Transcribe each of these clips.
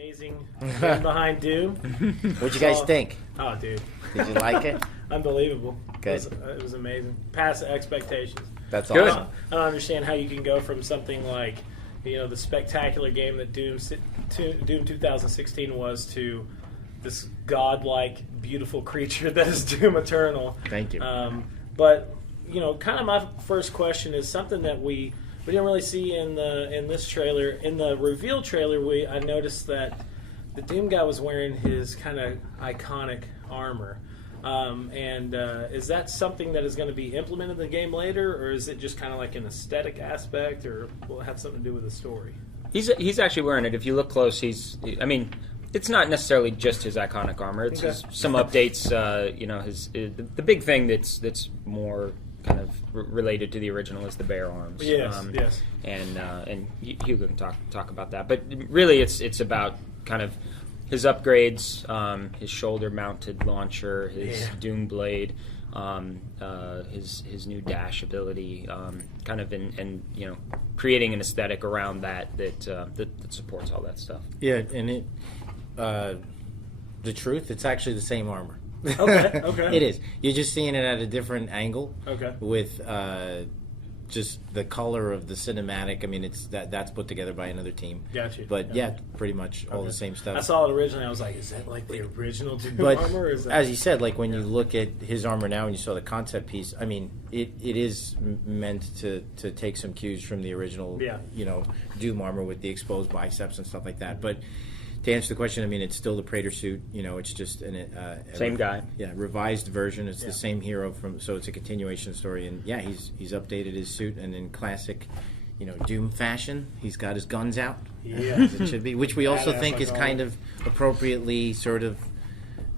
amazing man behind Doom. What'd you guys think? Oh, dude. Did you like it? Unbelievable. Good. It was amazing. Past expectations. That's Good. awesome. I don't understand how you can go from something like, the spectacular game that Doom 2016 was to this godlike, beautiful creature that is Doom Eternal. Thank you. But kind of my first question is something that we didn't really see in this trailer. In the reveal trailer, I noticed that the Doom guy was wearing his kind of iconic armor. Is that something that is going to be implemented in the game later, or is it just kind of like an aesthetic aspect, or will it have something to do with the story? He's actually wearing it. If you look close, it's not necessarily just his iconic armor. It's some updates. The big thing that's more kind of related to the original is the bear arms. Yes. And Hugo can talk about that. But really, it's about kind of his upgrades, his shoulder-mounted launcher, his Doom Blade, his new dash ability, kind of in creating an aesthetic around that supports all that stuff. Yeah, and the truth, it's actually the same armor. Okay. It is. You're just seeing it at a different angle. Okay. With just the color of the cinematic. I mean, that's put together by another team. Gotcha. But pretty much all the same stuff. I saw it originally. I was like, is that like the original Doom armor? Or is that... as you said, like when you look at his armor now and you saw the concept piece, I mean, it is meant to take some cues from the original, Doom armor with the exposed biceps and stuff like that. But to answer the question, I mean, it's still the Praetor suit. It's just same guy. Yeah, revised version. It's the same hero so it's a continuation story. And he's updated his suit, and in classic, Doom fashion, he's got his guns out. Yeah, as it should be. Which we also think is kind of appropriately sort of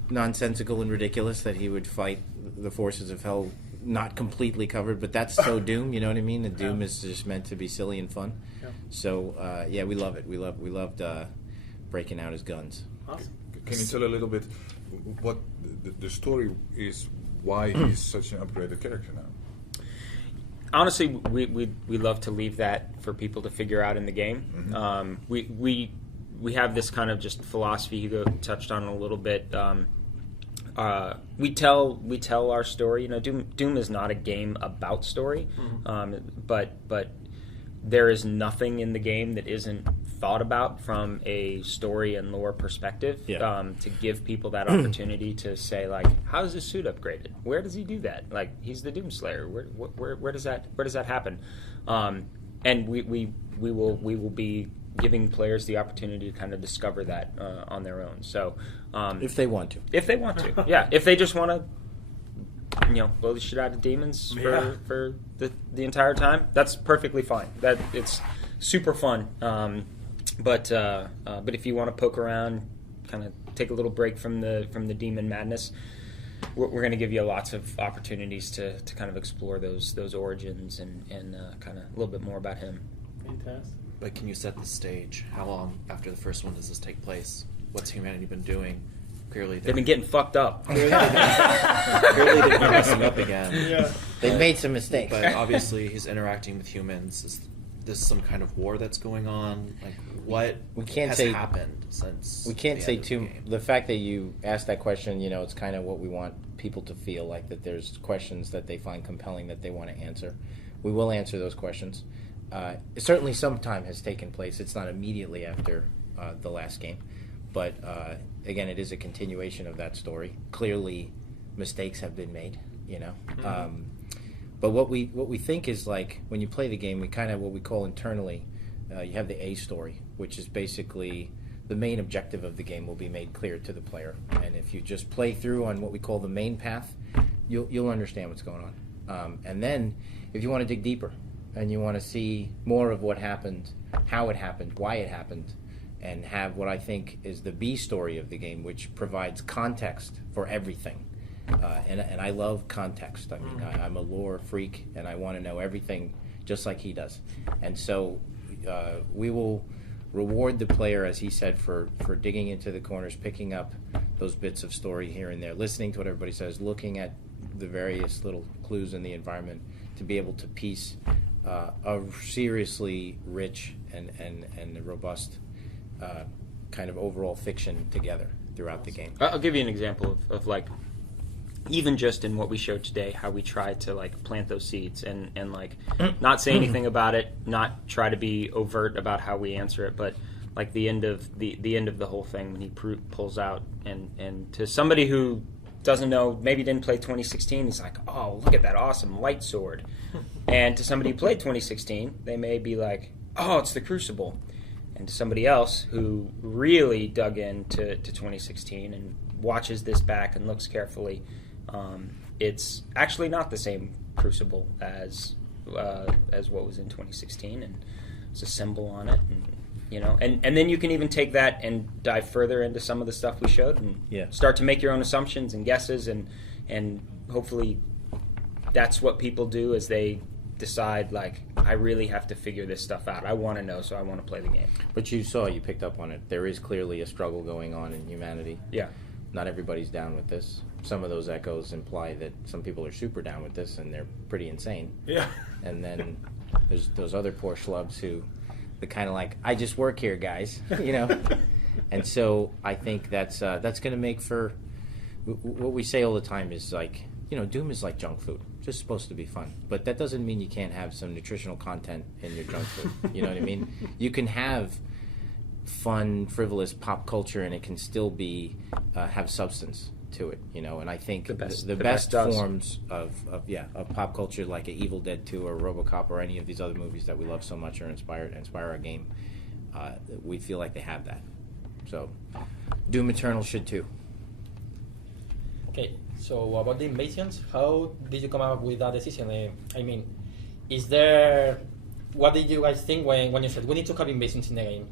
nonsensical and ridiculous that he would fight the forces of hell not completely covered, but that's so Doom. You know what I mean? The Doom is just meant to be silly and fun. Yeah. So we love it. We loved breaking out his guns. Awesome. Can you tell a little bit what the story is, why he's such an upgraded character now? Honestly, we love to leave that for people to figure out in the game. Mm-hmm. We have this kind of just philosophy. Hugo touched on it a little bit. We tell our story. Doom is not a game about story, but there is nothing in the game that isn't thought about from a story and lore perspective, to give people that opportunity to say, like, how is this suit upgraded? Where does he do that? Like, he's the Doomslayer. Where does that happen? And we will be giving players the opportunity to kind of discover that on their own. So if they want to, if they just want to blow the shit out of demons for the entire time, that's perfectly fine. That it's super fun. But if you want to poke around, kind of take a little break from the demon madness, we're going to give you lots of opportunities to kind of explore those origins and kind of a little bit more about him. Fantastic. But can you set the stage? How long after the first one does this take place? What's humanity been doing? Clearly, they've been getting fucked up. Clearly, they've been messing up again. Yeah. They've made some mistakes. But obviously, he's interacting with humans. Is this some kind of war that's going on? Like, what has happened since? We can't say too. The fact that you asked that question, it's kind of what we want people to feel, like that there's questions that they find compelling that they want to answer. We will answer those questions. Certainly, some time has taken place. It's not immediately after the last game, but again, it is a continuation of that story. Clearly, mistakes have been made. Mm-hmm. But what we think is, like, when you play the game, we kind of what we call internally, you have the A story, which is basically the main objective of the game will be made clear to the player. And if you just play through on what we call the main path, you'll understand what's going on. And then, if you want to dig deeper and you want to see more of what happened, how it happened, why it happened, and have what I think is the B story of the game, which provides context for everything. And I love context. I mean, I'm a lore freak, and I want to know everything just like he does. And so we will reward the player, as he said, for digging into the corners, picking up those bits of story here and there, listening to what everybody says, looking at the various little clues in the environment to be able to piece a seriously rich and robust kind of overall fiction together throughout the game. I'll give you an example of like, even just in what we showed today, how we try to like plant those seeds and like not say anything about it, not try to be overt about how we answer it, but like the end of the whole thing when he pulls out and to somebody who doesn't know, maybe didn't play 2016, he's like, oh, look at that awesome light sword. And to somebody who played 2016, they may be like, oh, it's the Crucible. And to somebody else who really dug into 2016 and watches this back and looks carefully, it's actually not the same Crucible as what was in 2016, and it's a symbol on it, and then you can even take that and dive further into some of the stuff we showed and start to make your own assumptions and guesses, and hopefully that's what people do as they decide, like, I really have to figure this stuff out. I want to know, so I want to play the game. But you picked up on it. There is clearly a struggle going on in humanity. Yeah. Not everybody's down with this. Some of those echoes imply that some people are super down with this, and they're pretty insane. Yeah. And then there's those other poor schlubs who, they're kind of like, I just work here, guys, And so I think that's going to make for what we say all the time is like, Doom is like junk food. It's just supposed to be fun. But that doesn't mean you can't have some nutritional content in your junk food. You know what I mean? You can have fun, frivolous pop culture, and it can still be have substance to it, and I think the best forms of pop culture, like a Evil Dead 2 or RoboCop or any of these other movies that we love so much or inspire our game, we feel like they have that. So Doom Eternal should too. Okay, so about the invasions, how did you come up with that decision? I mean, what did you guys think when you said we need to have invasions in the game?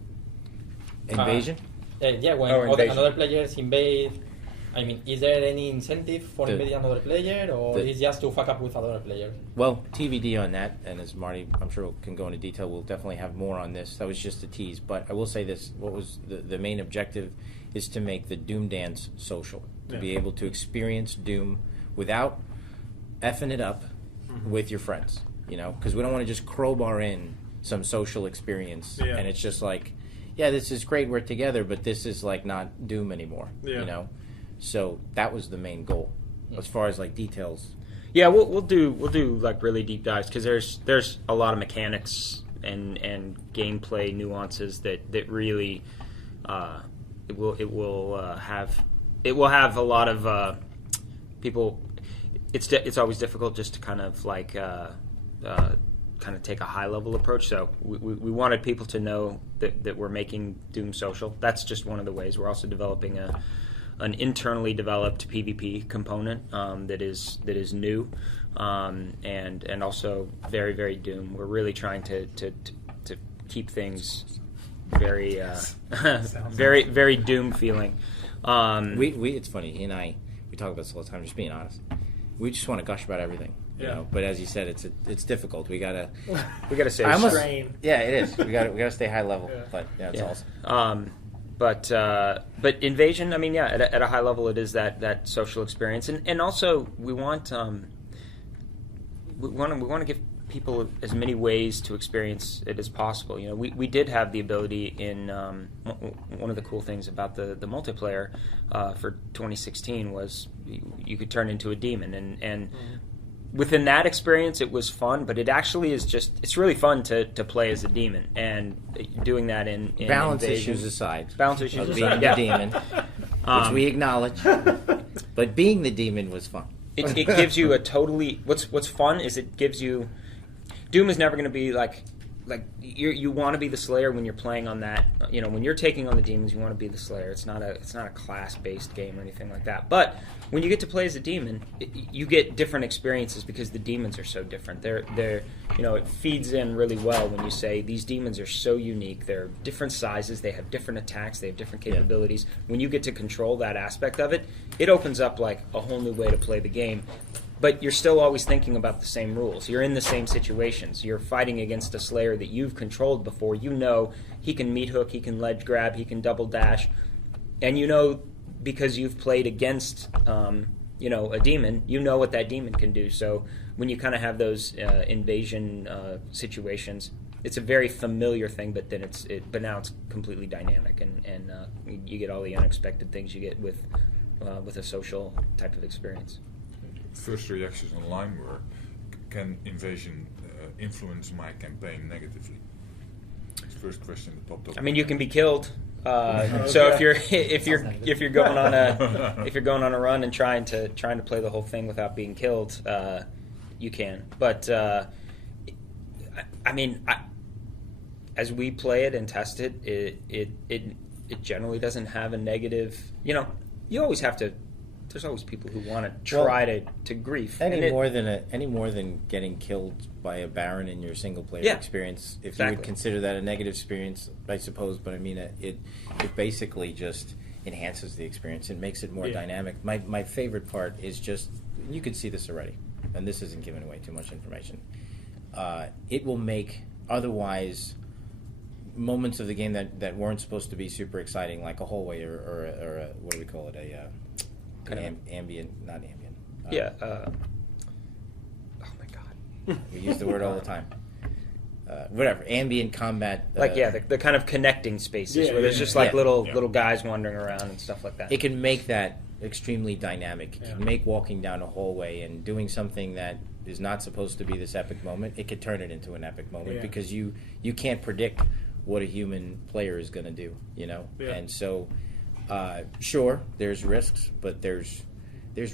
Invasion? When invasion. Another players invade, I mean, is there any incentive for invading another player, or is it just to fuck up with another player? Well, TBD on that, and as Marty, I'm sure, can go into detail, we'll definitely have more on this. That was just a tease, but I will say this, what was the main objective is to make the Doom dance social, to be able to experience Doom without effing it up with your friends, because we don't want to just crowbar in some social experience, and it's just like, this is great, we're together, but this is like not Doom anymore, So that was the main goal. As far as like details, we'll do like really deep dives, because there's a lot of mechanics and gameplay nuances that really it will have a lot of people. It's always difficult just to kind of like kind of take a high level approach. So we wanted people to know that we're making Doom social. That's just one of the ways. We're also developing an internally developed PvP component that is new and also very, very Doom. We're really trying to keep things very very, very Doom feeling. It's funny, he and I, we talk about this all the time, just being honest. We just want to gush about everything. But as you said, it's difficult. We gotta say strain. Yeah, it is. We gotta stay high level. But it's awesome. But Invasion, I mean, at a high level, it is that social experience, and also we want to give people as many ways to experience it as possible. We did have the ability in one of the cool things about the multiplayer for 2016 was you could turn into a demon, and within that experience it was fun, but it actually is it's really fun to play as a demon, and doing that in balance Invasion, issues aside, being the demon, which we acknowledge, but being the demon was fun. It gives you a totally what's fun is it gives you Doom is never going to be like you want to be the Slayer when you're playing on that. When you're taking on the demons, you want to be the Slayer. It's not a class-based game or anything like that. But when you get to play as a demon, you get different experiences because the demons are so different. They're it feeds in really well when you say these demons are so unique. They're different sizes. They have different attacks. They have different capabilities. When you get to control that aspect of it, it opens up like a whole new way to play the game. But you're still always thinking about the same rules. You're in the same situations. You're fighting against a Slayer that you've controlled before. He can meat hook, he can ledge grab, he can double dash. And because you've played against a demon, you know what that demon can do. So when you kind of have those invasion situations, it's a very familiar thing, but then but now it's completely dynamic, and you get all the unexpected things you get with a social type of experience. First reactions online were, can invasion influence my campaign negatively? It's the first question that popped up. I mean, you can be killed. So if you're going on a run and trying to play the whole thing without being killed, you can. But I mean, as we play it and test it, it generally doesn't have a negative. You know, you always have to. There's always people who want to try to grief. Any more than getting killed by a Baron in your single player experience. If you would consider that a negative experience, I suppose, but I mean it basically just enhances the experience. It makes it more dynamic. My favorite part is just, you could see this already, and this isn't giving away too much information. It will make otherwise moments of the game that weren't supposed to be super exciting, like a hallway or a what do we call it, ambient, not ambient. Oh my god. We use the word all the time. Whatever, ambient combat. The kind of connecting spaces where there's just little guys wandering around and stuff like that. It can make that extremely dynamic. It can make walking down a hallway and doing something that is not supposed to be this epic moment, it could turn it into an epic moment because you can't predict what a human player is going to do, you know? Yeah. And so, sure, there's risks, but there's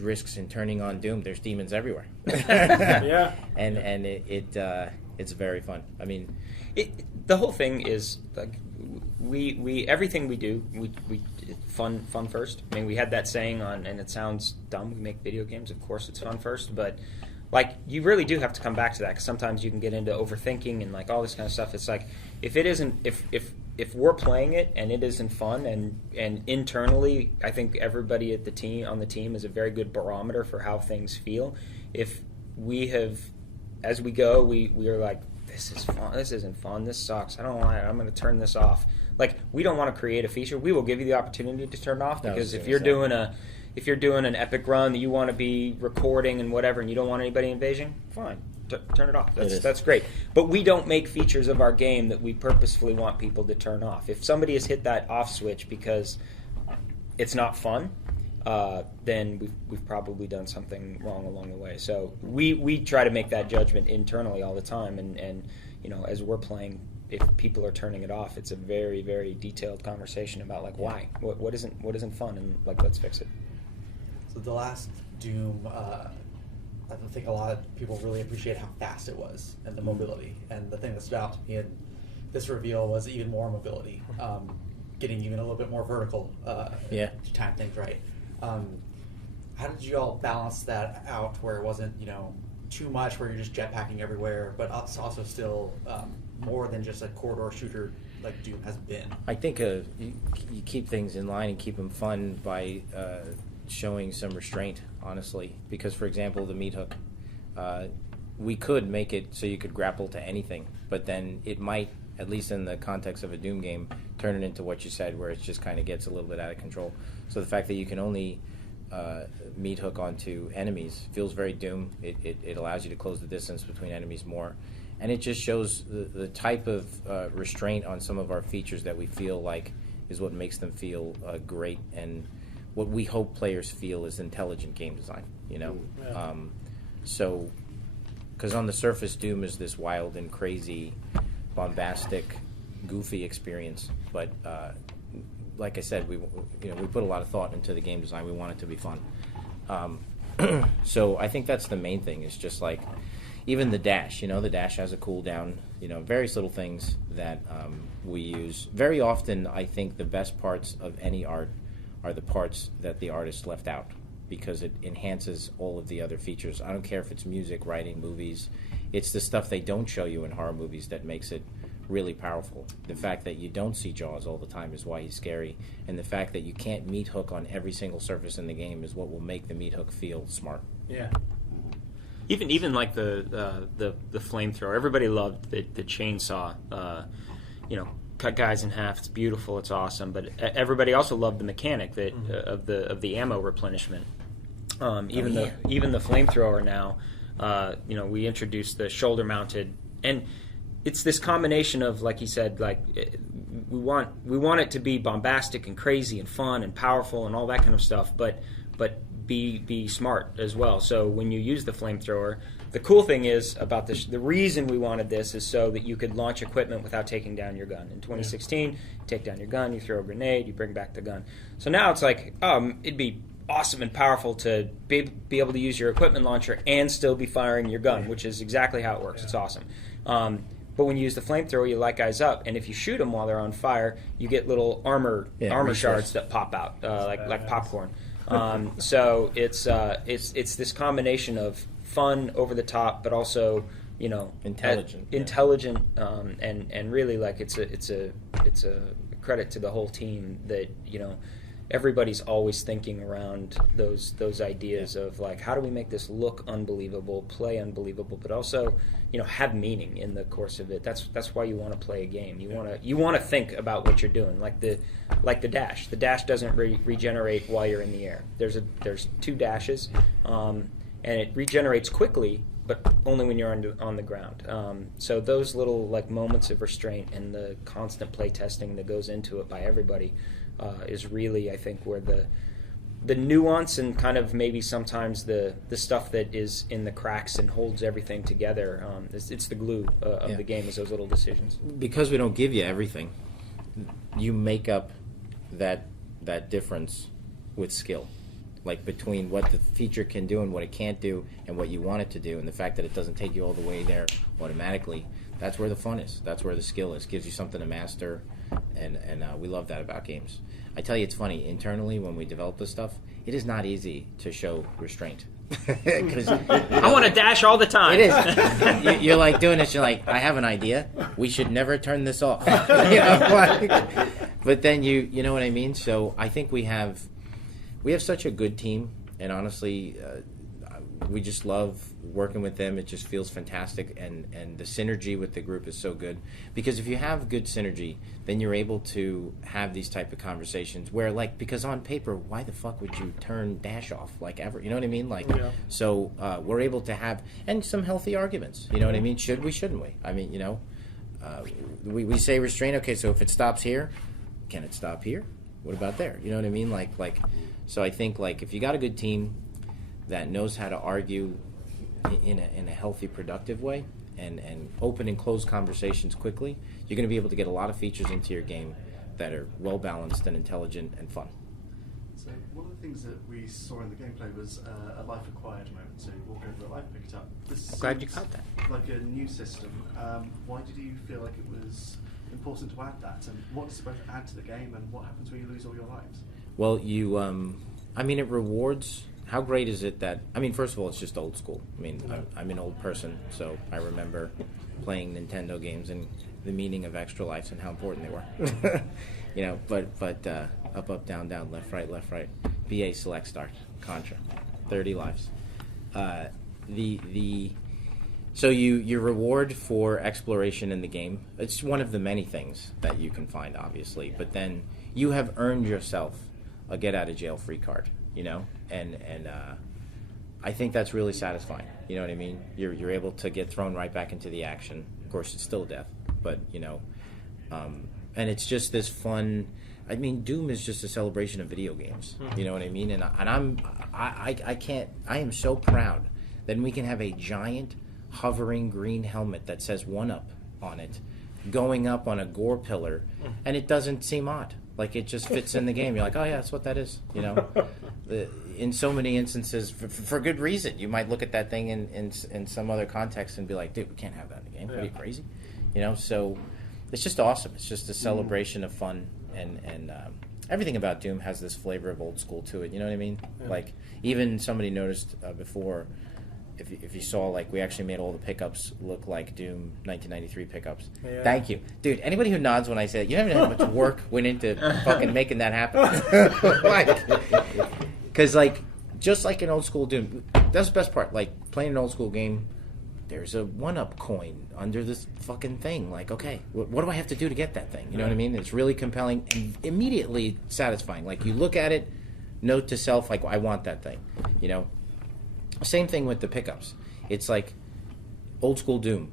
risks in turning on Doom. There's demons everywhere. Yeah. And it's very fun. I mean, the whole thing is like we everything we do we fun first. I mean, we had that saying on, and it sounds dumb. We make video games, of course, it's fun first, but like you really do have to come back to that because sometimes you can get into overthinking and like all this kind of stuff. It's like if we're playing it and it isn't fun, and internally, I think everybody at on the team is a very good barometer for how things feel. If we have, as we go, we are like, this is fun. This isn't fun. This sucks. I don't want it. I'm going to turn this off. Like, we don't want to create a feature. We will give you the opportunity to turn it off because if you're doing an epic run that you want to be recording and whatever, and you don't want anybody invading, fine, turn it off. That's great. But we don't make features of our game that we purposefully want people to turn off. If somebody has hit that off switch because it's not fun, then we've probably done something wrong along the way. So we try to make that judgment internally all the time, and you know, as we're playing, if people are turning it off, it's a very, very detailed conversation about like why, what isn't fun, and like let's fix it. So the last Doom, I don't think a lot of people really appreciate how fast it was and the mobility. And the thing that stood out to me in this reveal was even more mobility, getting even a little bit more vertical to time things right. How did you all balance that out where it wasn't, you know, too much where you're just jetpacking everywhere, but also still more than just a corridor shooter like Doom has been? I think you keep things in line and keep them fun by showing some restraint, honestly. Because, for example, the meat hook, we could make it so you could grapple to anything, but then it might, at least in the context of a Doom game, turn it into what you said, where it just kind of gets a little bit out of control. So the fact that you can only meat hook onto enemies feels very Doom. It allows you to close the distance between enemies more. And it just shows the type of restraint on some of our features that we feel like is what makes them feel great, and what we hope players feel is intelligent game design, you know? Yeah. So, because on the surface, Doom is this wild and crazy, bombastic, goofy experience, but like I said, we put a lot of thought into the game design. We want it to be fun. So I think that's the main thing, is just like, even the dash, you know, the dash has a cooldown, you know, various little things that we use. Very often, I think the best parts of any art are the parts that the artist left out, because it enhances all of the other features. I don't care if it's music, writing, movies. It's the stuff they don't show you in horror movies that makes it really powerful. The fact that you don't see Jaws all the time is why he's scary, and the fact that you can't meat hook on every single surface in the game is what will make the meat hook feel smart. Yeah. Even like the flamethrower, everybody loved the chainsaw. You know, cut guys in half. It's beautiful. It's awesome. But everybody also loved the mechanic that of the ammo replenishment. Even the flamethrower now. You know, we introduced the shoulder mounted, and it's this combination of, like he said, like we want it to be bombastic and crazy and fun and powerful and all that kind of stuff, but be smart as well. So when you use the flamethrower, the cool thing is about this, the reason we wanted this is so that you could launch equipment without taking down your gun. In 2016, you take down your gun, you throw a grenade, you bring back the gun. So now it's like, it'd be awesome and powerful to be able to use your equipment launcher and still be firing your gun, which is exactly how it works. It's awesome. But when you use the flamethrower, you light guys up, and if you shoot them while they're on fire, you get little armor shards that pop out like popcorn. So it's this combination of fun, over the top, but also intelligent, and really like it's a credit to the whole team that everybody's always thinking around those ideas of like, how do we make this look unbelievable, play unbelievable, but also have meaning in the course of it. That's why you want to play a game. You want to think about what you're doing, like the dash. The dash doesn't regenerate while you're in the air. There's 2 dashes, and it regenerates quickly, but only when you're on the ground. So those little like moments of restraint and the constant play testing that goes into it by everybody is really, I think, where the nuance and kind of maybe sometimes the stuff that is in the cracks and holds everything together. It's the glue of the game, is those little decisions. Because we don't give you everything, you make up that difference with skill. Like between what the feature can do and what it can't do and what you want it to do, and the fact that it doesn't take you all the way there automatically, that's where the fun is. That's where the skill is. It gives you something to master, and we love that about games. I tell you, it's funny, internally when we develop this stuff, it is not easy to show restraint. I want to dash all the time. It is. You're like doing this, you're like, I have an idea. We should never turn this off. But then you know what I mean? So I think we have such a good team, and honestly, we just love working with them. It just feels fantastic, and the synergy with the group is so good. Because if you have good synergy, then you're able to have these type of conversations where, like, because on paper, why the fuck would you turn dash off, like, ever? You know what I mean? Like, so we're able to have, and some healthy arguments. You know what I mean? Should we, shouldn't we? I mean, we say restraint. Okay, so if it stops here, can it stop here? What about there? You know what I mean? Like. So I think, like, if you got a good team that knows how to argue in a healthy, productive way, and open and close conversations quickly, you're going to be able to get a lot of features into your game that are well balanced and intelligent and fun. So one of the things that we saw in the gameplay was a life acquired moment. So you walk over a life, pick it up. I'm glad you caught that. Like a new system. Why did you feel like it was important to add that? And what does it both add to the game, and what happens when you lose all your lives? Well, it rewards. How great is it that, first of all, it's just old school. I'm an old person, so I remember playing Nintendo games and the meaning of extra lives and how important they were. But up, down, down, left, right, BA, select, start, Contra, 30 lives. So your reward for exploration in the game, it's one of the many things that you can find, obviously, but then you have earned yourself a get-out-of-jail-free card, and I think that's really satisfying. You know what I mean? You're able to get thrown right back into the action. Of course, it's still death, but and it's just this fun. Doom is just a celebration of video games. You know what I mean? And I am so proud that we can have a giant hovering green helmet that says 1-up on it, going up on a gore pillar, and it doesn't seem odd. Like, it just fits in the game. You're like, oh yeah, that's what that is. In so many instances, for good reason, you might look at that thing in some other context and be like, dude, we can't have that in the game. Are you crazy? So it's just awesome. It's just a celebration of fun, and everything about Doom has this flavor of old school to it. You know what I mean? Yeah. Like, even somebody noticed before, if you saw, like, we actually made all the pickups look like Doom 1993 pickups. Yeah. Thank you. Dude, anybody who nods when I say it, you don't even know how much work went into fucking making that happen. Because, like, just like an old school Doom, that's the best part. Like, playing an old school game, there's a 1-up coin under this fucking thing. Like, okay, what do I have to do to get that thing? You know what I mean? It's really compelling and immediately satisfying. Like, you look at it, note to self, like, I want that thing, Same thing with the pickups. It's like old school Doom.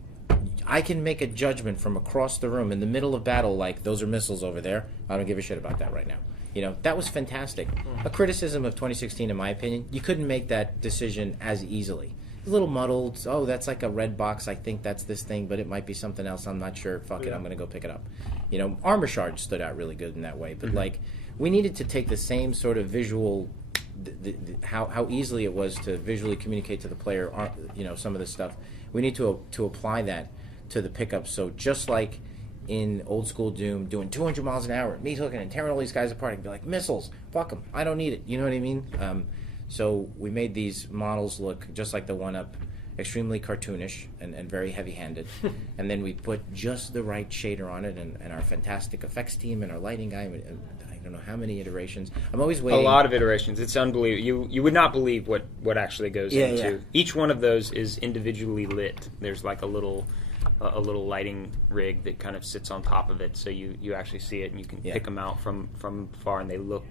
I can make a judgment from across the room in the middle of battle, like, those are missiles over there. I don't give a shit about that right now. That was fantastic. A criticism of 2016, in my opinion, you couldn't make that decision as easily. It's a little muddled. Oh, that's like a red box. I think that's this thing, but it might be something else. I'm not sure. Fuck it. I'm going to go pick it up. Armor Shard stood out really good in that way. But, we needed to take the same sort of visual, how easily it was to visually communicate to the player, some of this stuff. We need to apply that to the pickups. So just like in old school Doom, doing 200 miles an hour, me looking and tearing all these guys apart, and be like, missiles, fuck them, I don't need it. You know what I mean? So we made these models look just like the one-up, extremely cartoonish and very heavy-handed. And then we put just the right shader on it, and our fantastic effects team and our lighting guy, I don't know how many iterations. I'm always waiting. A lot of iterations. It's unbelievable. You would not believe what actually goes into. Yeah. Each one of those is individually lit. There's like a little lighting rig that kind of sits on top of it, so you actually see it and you can pick them out from far, and they look.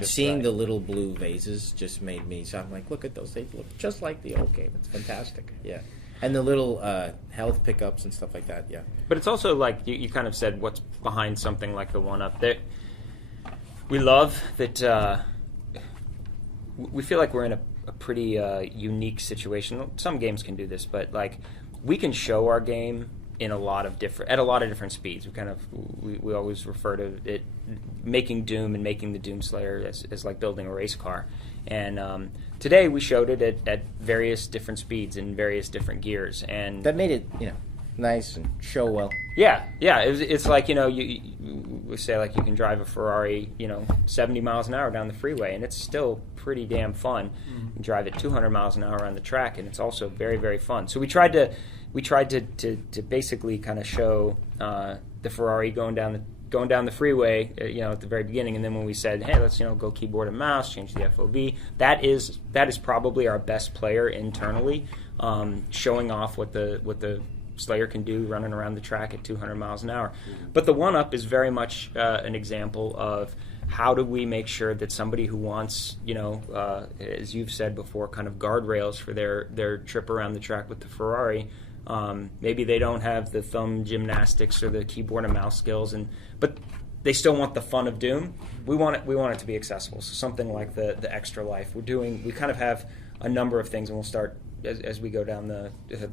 Seeing the little blue vases just made me. So I'm like, look at those. They look just like the old game. It's fantastic. Yeah. And the little health pickups and stuff like that. Yeah. But it's also like you kind of said, what's behind something like the one-up. That we love that. We feel like we're in a pretty unique situation. Some games can do this, but like we can show our game at a lot of different speeds. We always refer to it making Doom and making the Doom Slayer as like building a race car. And today we showed it at various different speeds in various different gears, and that made it nice and show well. Yeah. It's like we say like you can drive a Ferrari 70 miles an hour down the freeway, and it's still pretty damn fun. You can drive it 200 miles an hour on the track, and it's also very, very fun. So we tried to basically kind of show the Ferrari going down the freeway, at the very beginning, and then when we said, hey, let's go keyboard and mouse, change the FOV. That is probably our best player internally, showing off what the Slayer can do running around the track at 200 miles an hour. But the one-up is very much an example of how do we make sure that somebody who wants, as you've said before, kind of guardrails for their trip around the track with the Ferrari. Maybe they don't have the thumb gymnastics or the keyboard and mouse skills, but they still want the fun of Doom. We want it to be accessible. So something like the Extra Life. We kind of have a number of things, and we'll start as we go down the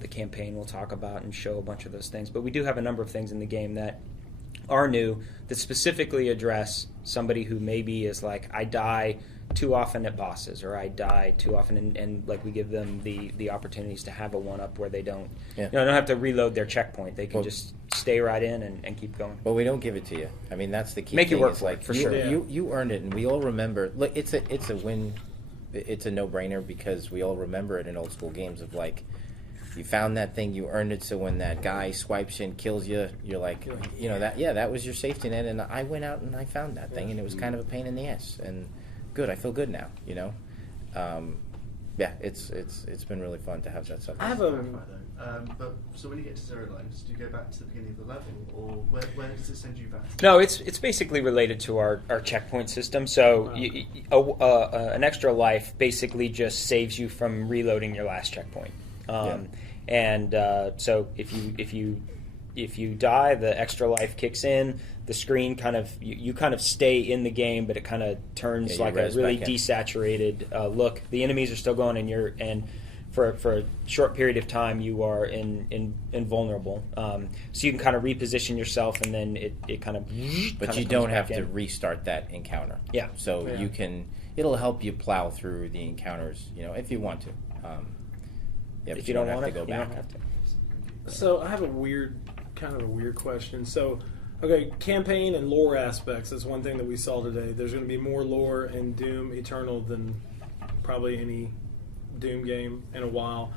campaign. We'll talk about and show a bunch of those things. But we do have a number of things in the game that are new that specifically address somebody who maybe is like, I die too often at bosses, or I die too often, and like we give them the opportunities to have a one-up where they don't don't have to reload their checkpoint. They can just stay right in and keep going. Well, we don't give it to you. I mean, that's the key. Make thing. you work it's for like, it, for sure. You earned it, and we all remember. Look, it's a win. It's a no-brainer because we all remember it in old school games of like, you found that thing, you earned it. So when that guy swipes you and kills you, you're like, that was your safety net, and I went out and I found that thing, and it was kind of a pain in the ass, and good, I feel good now. It's been really fun to have that stuff. I have a but so when you get to Zero Lives, do you go back to the beginning of the level, or where does it send you back to? No, it's basically related to our checkpoint system. So an Extra Life basically just saves you from reloading your last checkpoint. And so if you die, the Extra Life kicks in. The screen kind of you kind of stay in the game, but it kind of turns like a really desaturated look. The enemies are still going, and for a short period of time you are invulnerable. So you can kind of reposition yourself, and then it kind of. But you don't have to restart that encounter. Yeah. So you can. It'll help you plow through the encounters, if you want to. If you don't want to go back. You don't have to. So I have a weird question. So, okay, campaign and lore aspects. That's one thing that we saw today. There's going to be more lore in Doom Eternal than probably any Doom game in a while.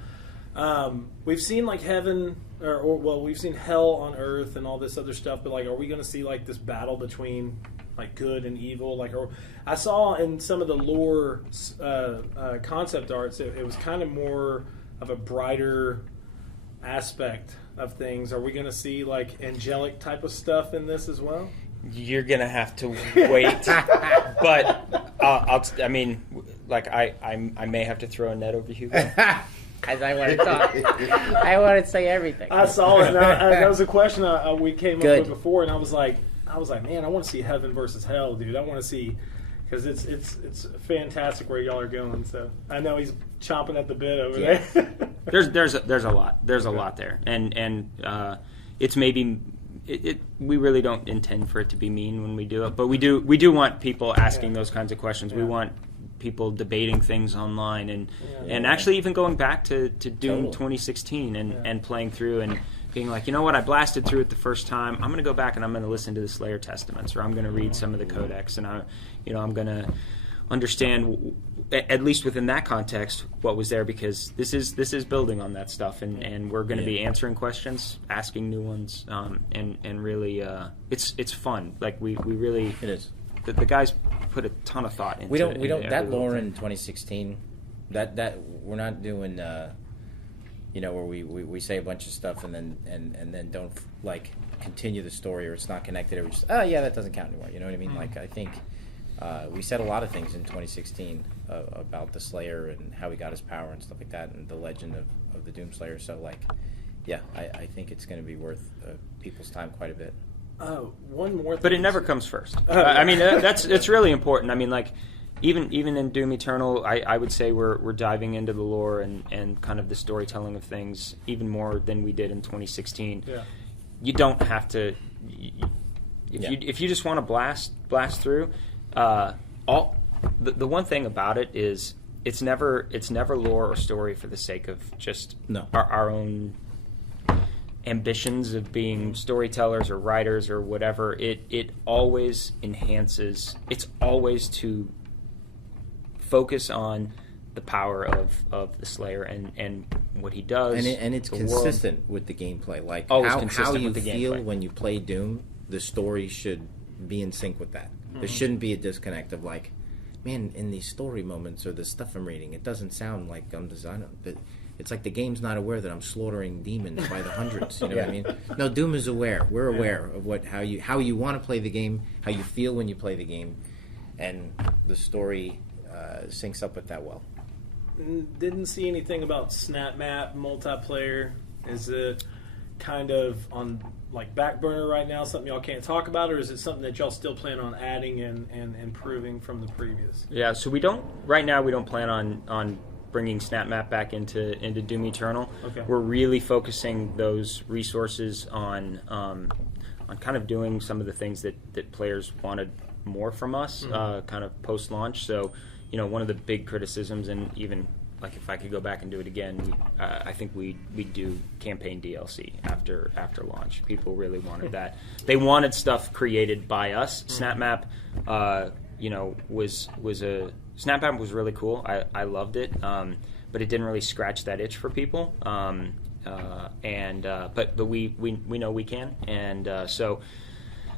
We've seen like heaven, we've seen hell on earth and all this other stuff. But like, are we going to see like this battle between like good and evil? Like, I saw in some of the lore concept arts, it was kind of more of a brighter aspect of things. Are we going to see like angelic type of stuff in this as well? You're going to have to wait. But I may have to throw a net over Hugo. Because I want to talk. I want to say everything. I saw it. And that was a question we came Good. up with before, and I was like, man, I want to see Heaven versus Hell, dude. I want to see, because it's fantastic where y'all are going. So I know he's chomping at the bit over there. There's a lot. There's a lot there, and it's maybe. We really don't intend for it to be mean when we do it, but we do want people asking those kinds of questions. We want people debating things online and actually even going back to Doom 2016 and playing through and being like, you know what, I blasted through it the first time. I'm going to go back and I'm going to listen to the Slayer Testaments, or I'm going to read some of the Codex, and I'm going to understand, at least within that context, what was there, because this is building on that stuff, and we're going to be answering questions, asking new ones, and really it's fun. Like we really, it is. The guys put a ton of thought into we don't every that little lore thing. in 2016 that we're not doing where we say a bunch of stuff and then don't like continue the story, or it's not connected, or we just that doesn't count anymore, you know what I mean? Like I think we said a lot of things in 2016 about the Slayer and how he got his power and stuff like that, and the legend of the Doomslayer. So like I think it's going to be worth people's time quite a bit. One more thing. But it never comes first. I mean, it's really important. I mean, like, even in Doom Eternal, I would say we're diving into the lore and kind of the storytelling of things even more than we did in 2016. Yeah. You don't have to. If you just want to blast through, the one thing about it is it's never lore or story for the sake of just our own ambitions of being storytellers or writers or whatever. It always enhances. It's always to focus on the power of the Slayer and what he does, and it's consistent with the gameplay. Like how you feel when you play Doom, the story should be in sync with that. There shouldn't be a disconnect of like, man, in these story moments or the stuff I'm reading, it doesn't sound like I'm designing. It's like the game's not aware that I'm slaughtering demons by the hundreds. You know what I mean? No, Doom is aware. We're aware of how you want to play the game, how you feel when you play the game, and the story syncs up with that well. Didn't see anything about Snap Map multiplayer. Is it kind of on like back burner right now, something y'all can't talk about, or is it something that y'all still plan on adding and improving from the previous? Yeah, so we don't plan on bringing Snap Map back into Doom Eternal. Okay. We're really focusing those resources on kind of doing some of the things that players wanted more from us, kind of post-launch. So, one of the big criticisms, and even like if I could go back and do it again, I think we do campaign DLC after launch. People really wanted that. They wanted stuff created by us. Snap Map, Snap Map was really cool. I loved it, but it didn't really scratch that itch for people. But we know we can, and so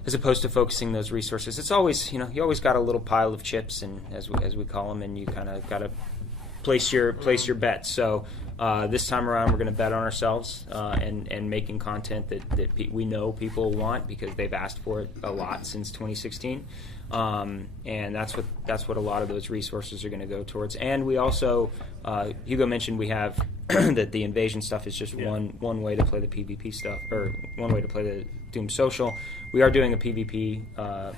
as opposed to focusing those resources, it's always you always got a little pile of chips, and as we call them, and you kind of got to place your bets. So this time around, we're going to bet on ourselves and making content that we know people want because they've asked for it a lot since 2016. And that's what a lot of those resources are going to go towards. And we also, Hugo mentioned we have that the invasion stuff is just one way to play the PvP stuff, or one way to play the Doom Social. We are doing a PvP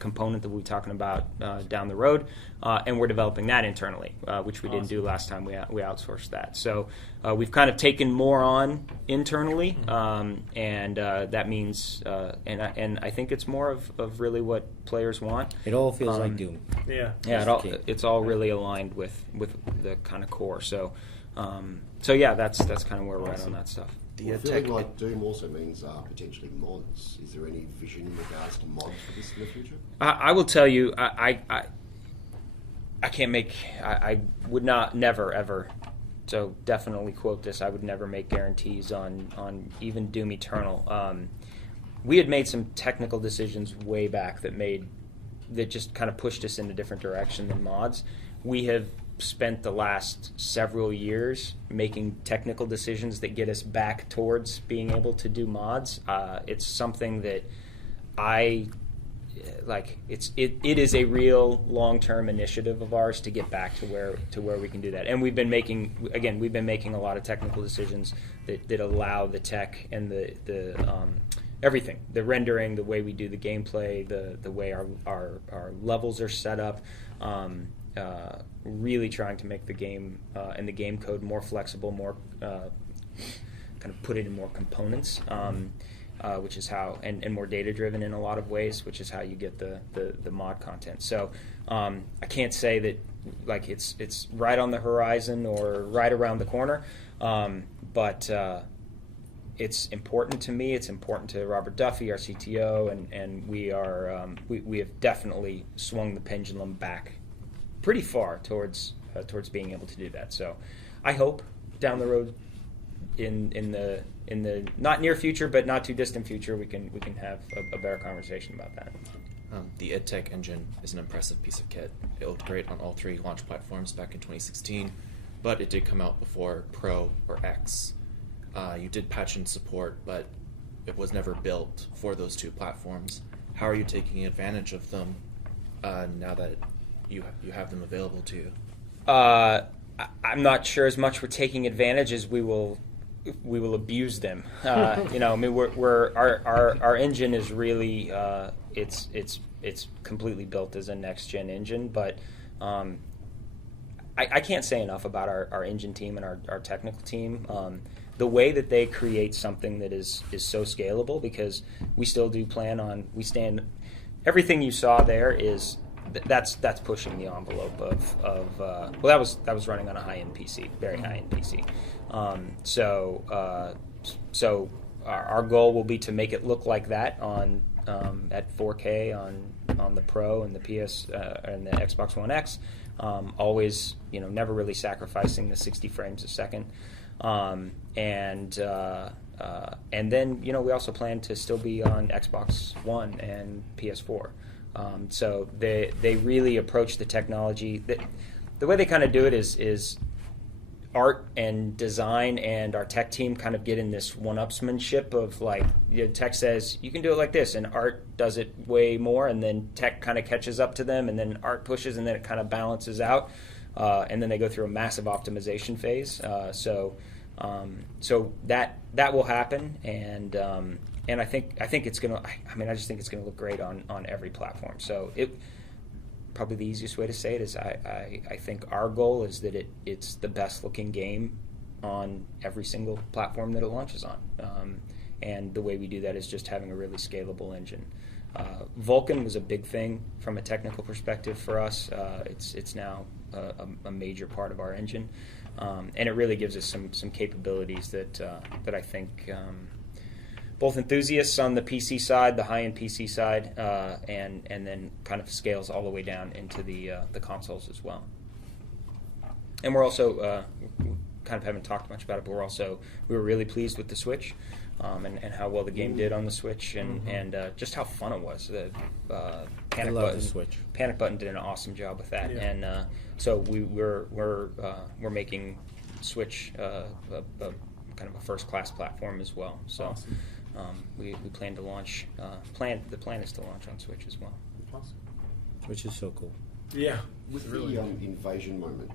component that we'll be talking about down the road, and we're developing that internally, which we didn't do last time. We outsourced that. So we've kind of taken more on internally, and that means, and I think it's more of really what players want. It all feels like Doom. Yeah. It's all really aligned with the kind of core. So that's kind of where we're at on that stuff. Well, feeling like Doom also means potentially mods. Is there any vision in regards to mods for this in the future? I will tell you, I can't make. I would never ever. So definitely quote this. I would never make guarantees on even Doom Eternal. We had made some technical decisions way back that just kind of pushed us in a different direction than mods. We have spent the last several years making technical decisions that get us back towards being able to do mods. It's something that I like it is a real long-term initiative of ours to get back to where we can do that. And we've been making a lot of technical decisions that allow the tech and the everything, the rendering, the way we do the gameplay, the way our levels are set up, really trying to make the game and the game code more flexible, more kind of put it in more components, which is how, and more data driven in a lot of ways, which is how you get the mod content. So I can't say that like it's right on the horizon or right around the corner, but it's important to me. It's important to Robert Duffy, our CTO, and we have definitely swung the pendulum back pretty far towards being able to do that. So I hope down the road, in the not near future but not too distant future, we can have a better conversation about that. The idTech engine is an impressive piece of kit. It looked great on all 3 launch platforms back in 2016, but it did come out before Pro or X. You did patch and support, but it was never built for those 2 platforms. How are you taking advantage of them now that you have them available to you? I'm not sure as much we're taking advantage as we will abuse them. I mean, our engine is really it's completely built as a next gen engine, but I can't say enough about our engine team and our technical team. The way that they create something that is so scalable, because we still do plan on everything you saw there is that's pushing the envelope of that was running on a high-end PC, very high-end PC. So our goal will be to make it look like that on at 4K on the Pro and the PS and the Xbox One X. Always, never really sacrificing the 60 frames a second. And then we also plan to still be on Xbox One and PS4. So they really approach the technology. The way they kind of do it is art and design and our tech team kind of get in this one-upsmanship of like, tech says you can do it like this, and art does it way more, and then tech kind of catches up to them, and then art pushes, and then it kind of balances out, and then they go through a massive optimization phase. So that will happen, and I think it's gonna. I just think it's gonna look great on every platform. So probably the easiest way to say it is I think our goal is that it's the best looking game on every single platform that it launches on. And the way we do that is just having a really scalable engine. Vulkan was a big thing from a technical perspective for us. It's now a major part of our engine, and it really gives us some capabilities that I think both enthusiasts on the PC side, the high-end PC side, and then kind of scales all the way down into the consoles as well. And we're also kind of haven't talked much about it, but we were really pleased with the Switch, and how well the game did on the Switch, and just how fun it was. The Panic Button did an awesome job with that, and so we're making Switch kind of a first-class platform as well. So. Awesome. We plan to launch. The plan is to launch on Switch as well. Awesome. Which is so cool. Yeah. With the invasion moment,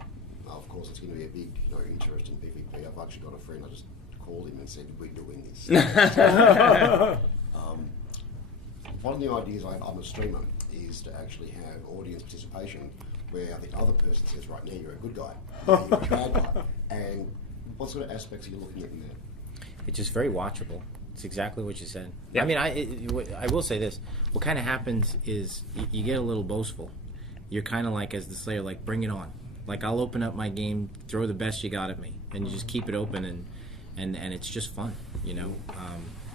of course, it's going to be a big, interest in PvP. I've actually got a friend. I just called him and said, "We're doing this." One of the ideas I'm a streamer is to actually have audience participation, where the other person says, "Right now, you're a good guy, you're a bad guy," and what sort of aspects are you looking at in there? It's just very watchable. It's exactly what you said. Yeah. I mean, I will say this. What kind of happens is you get a little boastful. You're kind of like, as the Slayer, like, bring it on. Like, I'll open up my game, throw the best you got at me, and you just keep it open, and it's just fun,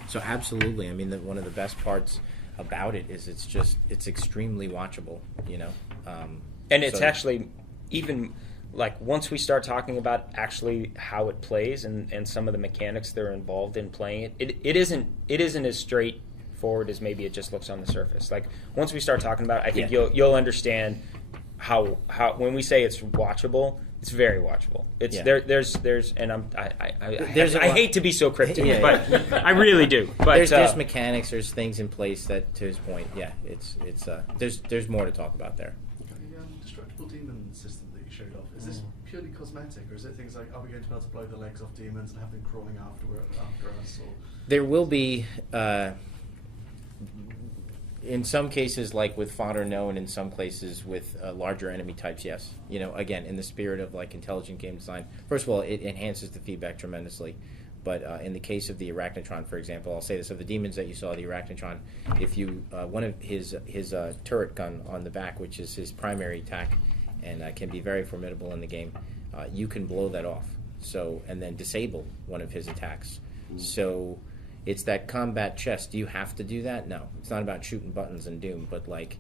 So absolutely. I mean, one of the best parts about it is it's extremely watchable, And it's actually even... Like, once we start talking about actually how it plays and some of the mechanics that are involved in playing it isn't as straightforward as maybe it just looks on the surface. Like, once we start talking about it, I think you'll understand how when we say it's watchable, It's very watchable. It's Yeah. there's and There's a I lot- hate to be so cryptic, Yeah, but I really do. But there's mechanics, there's things in place that, to his point, there's more to talk about there. The destructible demon system that you showed off, is this purely cosmetic, or is it things like, are we going to be able to blow the legs off demons and have them crawling after us? Or There will be, in some cases, like with fodder known, in some places with larger enemy types, yes. You know, again, in the spirit of like intelligent game design, first of all, it enhances the feedback tremendously. But in the case of the Arachnotron, for example, I'll say this, of the demons that you saw, the Arachnotron, if you, one of his turret gun on the back, which is his primary attack, and can be very formidable in the game, you can blow that off. So, and then disable one of his attacks. So it's that combat chess. Do you have to do that? No. It's not about shooting buttons in Doom, but like,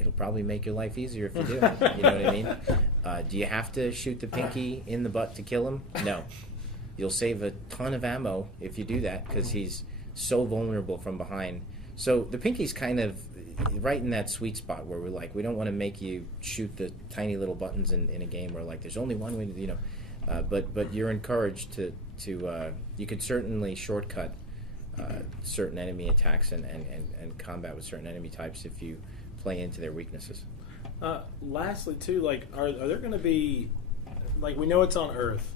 it'll probably make your life easier if you do. You know what I mean? Do you have to shoot the pinky in the butt to kill him? No. You'll save a ton of ammo if you do that, because he's so vulnerable from behind. So the pinky's kind of right in that sweet spot where we're like, we don't want to make you shoot the tiny little buttons in a game where like there's only one way to, you know. But you're encouraged to you could certainly shortcut certain enemy attacks and combat with certain enemy types if you play into their weaknesses. Lastly, too, like, are there going to be, like, we know it's on Earth.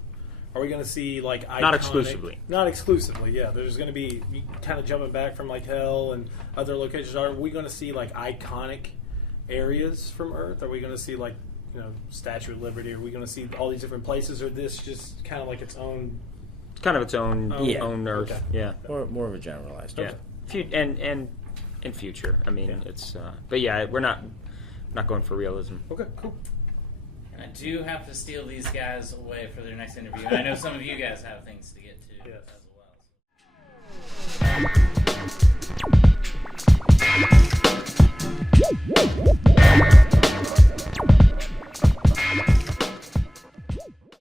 Are we going to see, like, iconic... Not exclusively. Not exclusively, yeah. There's going to be, kind of jumping back from, like, Hell and other locations. Are we going to see, like, iconic areas from Earth? Are we going to see, like, you know, Statue of Liberty? Are we going to see all these different places? Or this just kind of like its own... it's kind of its own own Earth. Okay. Yeah. More of a generalized. Yeah. And in future. I mean, it's. But yeah, we're not going for realism. Okay, cool. I do have to steal these guys away for their next interview. And I know some of you guys have things to get to as well.